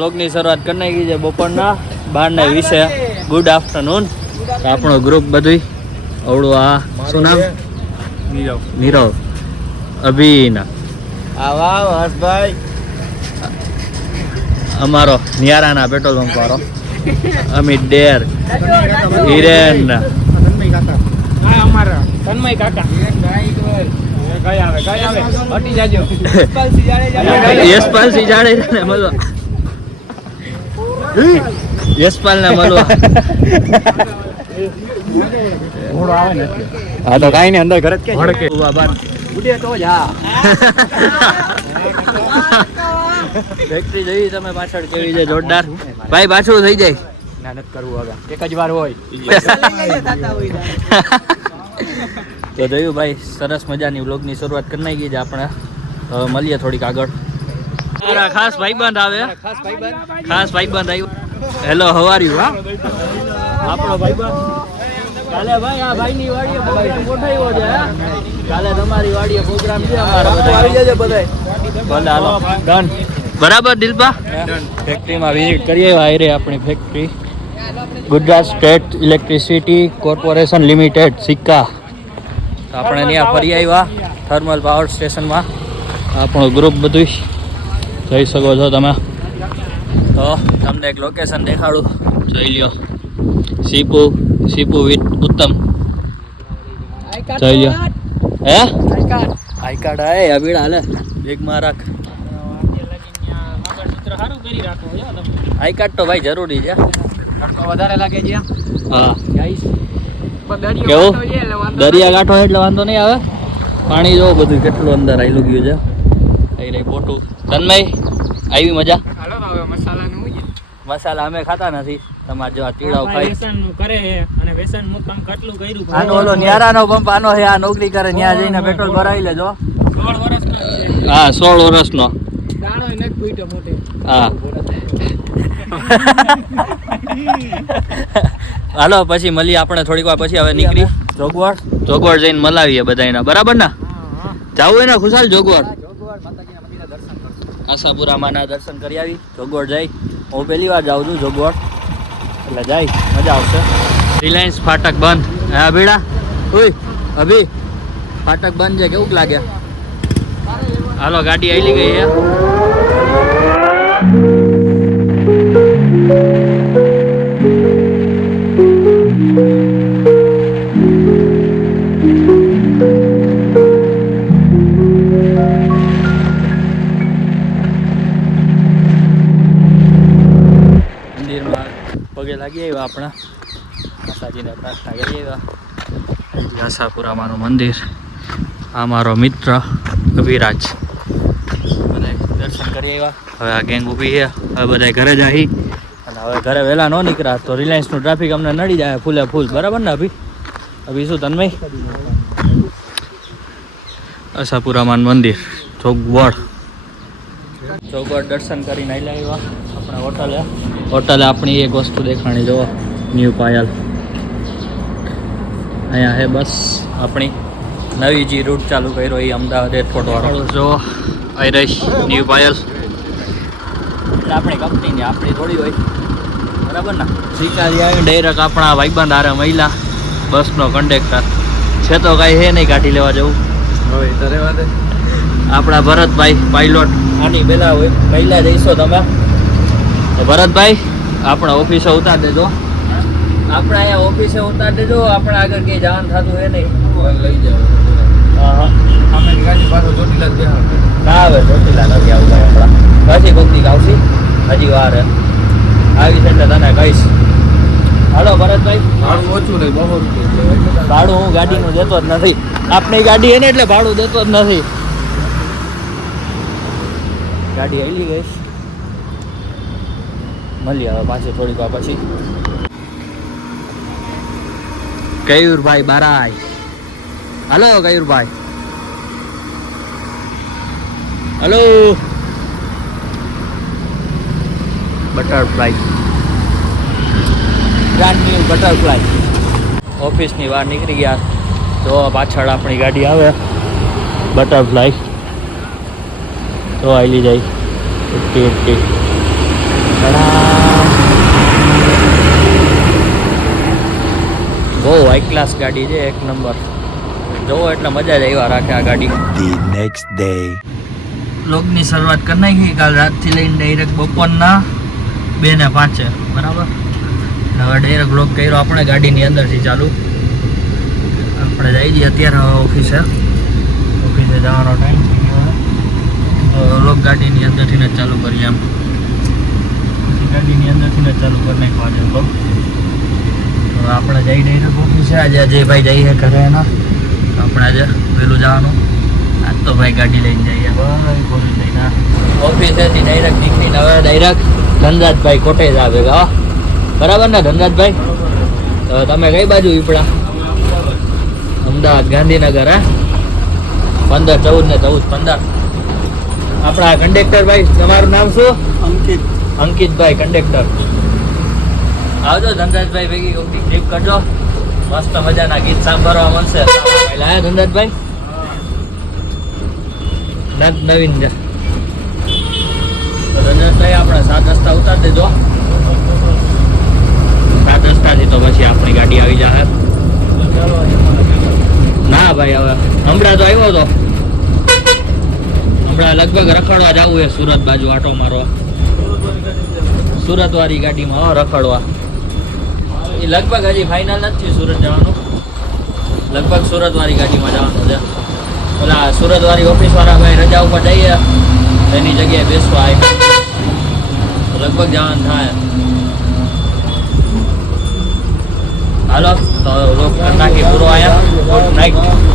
વ્લોગની શરૂઆત કરી નાખી છે બપોરના 12:20. Good afternoon. આપણો ગ્રુપ બધું અવળું આ શું નામ? નીરવ અભિના હર્ષભાઈ અમારો નિયારાના પેટ્રોલ પંપ વાળો અમિત ડેર હિરેન તન્મય કાકા યશપાલસિંહ જાડેજા ને મળવા યશપાલ ને મળવા હા તો કઈ નઈ અંદર ઘરે જ કે ઉડે તો જ હા ફેક્ટરી જોઈ તમે પાછળ કેવી છે જોરદાર ભાઈ પાછું થઈ જાય ના નથી કરવું હવે એક જ વાર હોય તો જોયું ભાઈ સરસ મજાની વ્લોગની શરૂઆત કરી નાખી છે આપણે મળીએ થોડીક આગળ ખાસ ભાઈબંધ આવે ખાસ ભાઈબંધ આવ્યો હેલો હાઉ આર યુ હા આપણો ભાઈબંધ કાલે ભાઈ આ ભાઈની વાડીએ ગોઠવ્યો છે કાલે તમારી વાડીએ પ્રોગ્રામ છે અમારો આવી જજો બધાય ભલે હાલો ડન બરાબર દિલપા ફેક્ટરીમાં વિઝિટ કરીએ આયરે આપણી factory Gujarat state electricity corporation limited સિક્કા આપણે ત્યાં ફરી આવ્યા થર્મલ પાવર સ્ટેશનમાં આપણું ગ્રુપ બધું જોઈ શકો છો તમે તો તમને એક લોકેશન દેખાડું જોઈ લ્યો સીપુ વિથ ઉત્તમ જોઈ લ્યો હે આઈ કાર્ડ હે અબીડ હાલે બેગમાં રાખ આઈ કાર્ડ તો ભાઈ જરૂરી છે વધારે લાગે છે હા કેવું દરિયા કાંઠો એટલે વાંધો નહીં આવે પાણી જો બધું કેટલું અંદર આવેલું ગયું છે અહીં રહી પોટું તન્મય આવી મજા મસાલા અમે ખાતા નથી તમારે જો આ તીડાવ ખાઈ કરે અને વ્યસન મુક્ત કેટલું કર્યું આનો ઓલો ન્યારાનો પંપ આનો છે આ નોકરી કરે ન્યા જઈને પેટ્રોલ ભરાવી લેજો 16 વર્ષનો હા 16 વર્ષનો દાણો નથી પૂઈટો મોટે હા હાલો પછી મળીએ આપણે થોડીક વાર પછી હવે નીકળી જોગવાડ જઈને મલાવીએ બધાના બરાબર ને જાવું હોય ને ખુશાલ જોગવાડ આશાપુરા માના દર્શન કરી આવી જોગવાડ જાય હું પહેલી વાર જાઉં છું જોગવાડ એટલે જાય મજા આવશે રિલાયન્સ ફાટક બંધ હા ભીડા ઓય અભી ફાટક બંધ છે કેવું લાગે હાલો ગાડી આવી ગઈ છે પગે લાગી આવ્યા આપણા માતાજીને પ્રાર્થના કરી આવ્યા આશાપુરામાનું મંદિર આ મારો મિત્ર અભિરાજ બધા દર્શન કરી આવ્યા હવે આ ગેંગ ઊભી છે હવે બધા ઘરે જ આવી અને હવે ઘરે વહેલા ન નીકળ્યા તો રિલાયન્સનું ટ્રાફિક અમને નડી જાય ફૂલે ફૂલ બરાબર ને અભી શું તન્મય આશાપુરામાનું મંદિર ચોગવડ દર્શન કરીને આવ્યા આપણે હોટલે આપણી એક વસ્તુ દેખાણી જો ન્યૂ પાયલ અહીંયા છે બસ આપણી નવી જે રૂટ ચાલુ કર્યો એ અમદાવાદ એરપોર્ટ વાળો જો આવી રહી ન્યૂ પાયલ એટલે આપણી કંપનીની આપણી થોડી હોય બરાબર ને શીખાડી આવી ડાયરેક્ટ આપણા ભાઈબંધ હારે મહિલા બસનો કંડક્ટર છે તો કાંઈ હે નહીં કાઢી લેવા જવું હવે તો રહેવા દે આપણા ભરતભાઈ પાયલોટ આની પહેલાં હોય પહેલાં જઈશો તમે તો ભરતભાઈ આપણે ઓફિસે ઉતાર દેજો આપણે અહીંયા ઓફિસે ઉતાર દેજો આપણે આગળ ક્યાંય જવાનું થતું હોય નહીં લઈ જાવ હા અમે ગાડી પાછો ચોટીલા જ ના આવે ચોટીલા નથી આવું ભાઈ આપણા પછી કોકની આવશે હજી વાર આવી છે એટલે તને કહીશ હાલો ભરતભાઈ ભાડું ઓછું નહીં બહુ ભાડું હું ગાડીનું દેતો જ નથી આપણી ગાડી એને એટલે ભાડું દેતો જ નથી ગાડી આવી ગઈ મળીએ હવે પાછી થોડીક વાર પછી કયુરભાઈ બારાય hello Kayurbhai hello butterfly brand new butterfly ઓફિસની બહાર નીકળી ગયા તો પાછળ આપણી ગાડી આવે બટરફ્લાય તો આવેલી જાય 80 બહુ હાઈ ક્લાસ ગાડી છે, એક નંબર. જોવો એટલે મજા જ આવ્યા રાખે આ ગાડી. The next day. વ્લોગની શરૂઆત કરી નાખી કાલ રાતથી લઈને ડાયરેક્ટ બપોરના 2:05 બરાબર. હવે ડાયરેક્ટ વ્લોગ કર્યો આપણે ગાડીની અંદરથી ચાલુ. આપણે જઈ જઈએ અત્યારે ઓફિસે જવાનો ટાઈમ થઈ ગયો. વ્લોગ ગાડીની અંદરથી જ ચાલુ કરીએ એમ. ગાડીની અંદરથી જ ચાલુ કરી નાખ્યો આજે વ્લોગ. તો આપણે જઈ ડાયરેક્ટ ઓફિસે. આજે અજયભાઈ જઈએ ઘરે એના. આપણે આજે વહેલું જવાનું. આજ તો ભાઈ ગાડી લઈને જઈએ ભાઈ બોલી લઈને ઓફિસેથી ડાયરેક્ટ નીકળીને હવે ડાયરેક્ટ ધનરાજભાઈ કોટેજ આવે ગા બરાબર ને ધનરાજભાઈ? તો તમે કઈ બાજુ ઈપડા? અમદાવાદ ગાંધીનગર હે? 15, 14 ને 14, 15. આપણા કંડક્ટર ભાઈ તમારું નામ શું? અંકિતભાઈ કંડક્ટર. આવજો ધનરાજભાઈ ભેગી કોઈક ટ્રીપ કરજો. મસ્ત મજાના ગીત સાંભળવા મળશે. લાયા ધનરાજભાઈ? નવીન છે રજતભાઈ આપણે 7 રસ્તા ઉતારી દેજો. 7 રસ્તાથી તો પછી આપણી ગાડી આવી જાય. ના ભાઈ હવે હમણાં તો આવ્યો હતો. હમણાં લગભગ રખડવા જવું છે સુરત બાજુ આટો મારવા. સુરત વાળી ગાડીમાં રખડવા. એ લગભગ હજી ફાઇનલ નથી સુરત જવાનું. લગભગ સુરત વાળી ગાડીમાં જવાનું છે. ઓલા સુરત વાળી ઓફિસ વાળા ભાઈ રજા ઉપર જઈએ એની જગ્યાએ બેસવા આવે લગભગ જવાનું થાય. હાલો તો લોક નાખી પૂરો આયા. Good night.